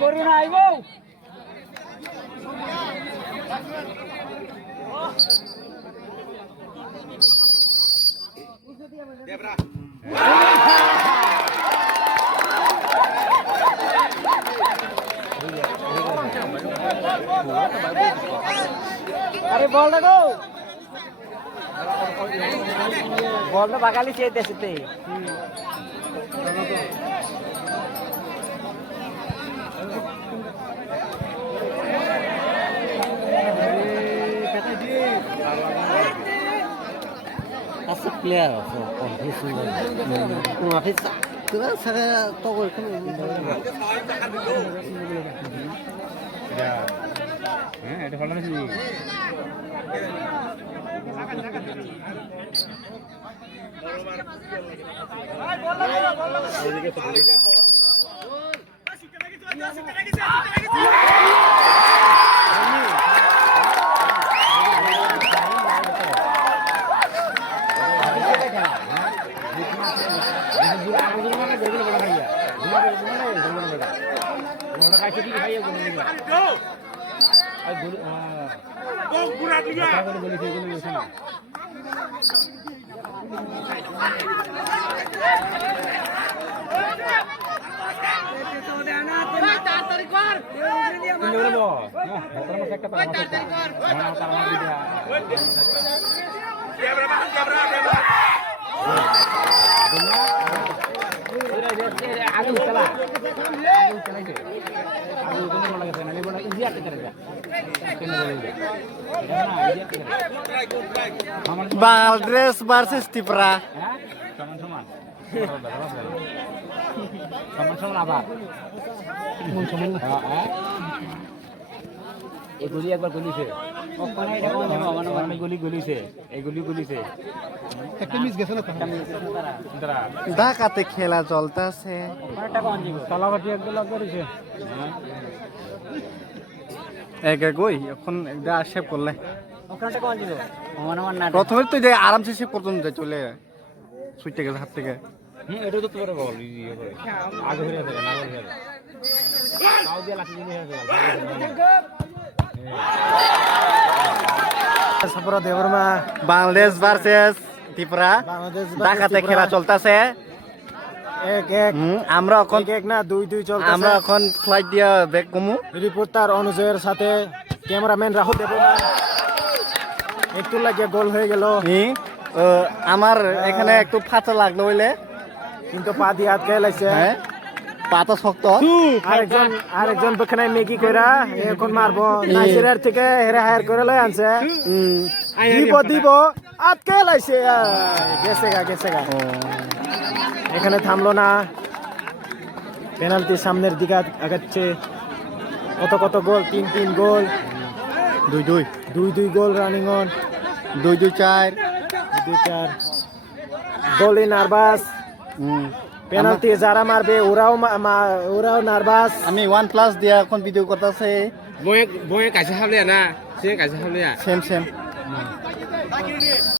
করুণা আইব দেবরা अरे बॉल लगो बॉल तो बगाली चाहिए देते asik player ngapain terus saya tahu kan ya ada kalau masih Valdres versus Tipra. Sama-sama apa? এগুলি একবার গলিছে ওখানে এটা কোন জায়গা মানে গলিছে এগুলি গলিছে একটা মিস গেছে না তারা ঢাকাতে খেলা চলতেছে ওখানে টাকা আনজি তালাবাটি একদল করেছে এক এক কই এখন এটা সেভ করলে ওখানে টাকা আনজি আমার না প্রথমে তো যে আরামসে সেভ করতে চলে সুইটে গেছে হাত থেকে এটা তো তোরে বল ইয়ে করে আগে হয়ে যাবে না হয়ে যাবে আও দিয়ে লাঠি দিয়ে হয়ে যাবে বাংলাদেশ ভার্সেস ত্রিপুরা ঢাকাতে খেলা চলতেছে আমরা এখন না 2-2 চলতেছে আমরা এখন ফ্লাইট দিয়া ব্যাক কমু রিপোর্টার অনুজয়ের সাথে ক্যামেরাম্যান রাহুল দেবমান একটু লাগে গোল হয়ে গেল আমার এখানে একটু ফাটা লাগলো হইলে কিন্তু পা দিয়ে আটকে লাইছে পাতা শক্ত আরেকজন ওখানে মেগি কইরা এখন মারবো নাইজেরিয়ার থেকে হেরে হায়ার করে লই আনছে দিব আটকে লাইছে গেছে গা এখানে থামলো না পেনাল্টি সামনের দিকে আগাচ্ছে কত গোল 3 গোল 2 গোল running on 2-4 Goli nervous penalty যারা মারবে ওরাও নার্ভাস আমি 1+ দিয়া এখন ভিডিও করতেছে বয়ে কাছে হাবলে না সে কাছে হাবলে সেম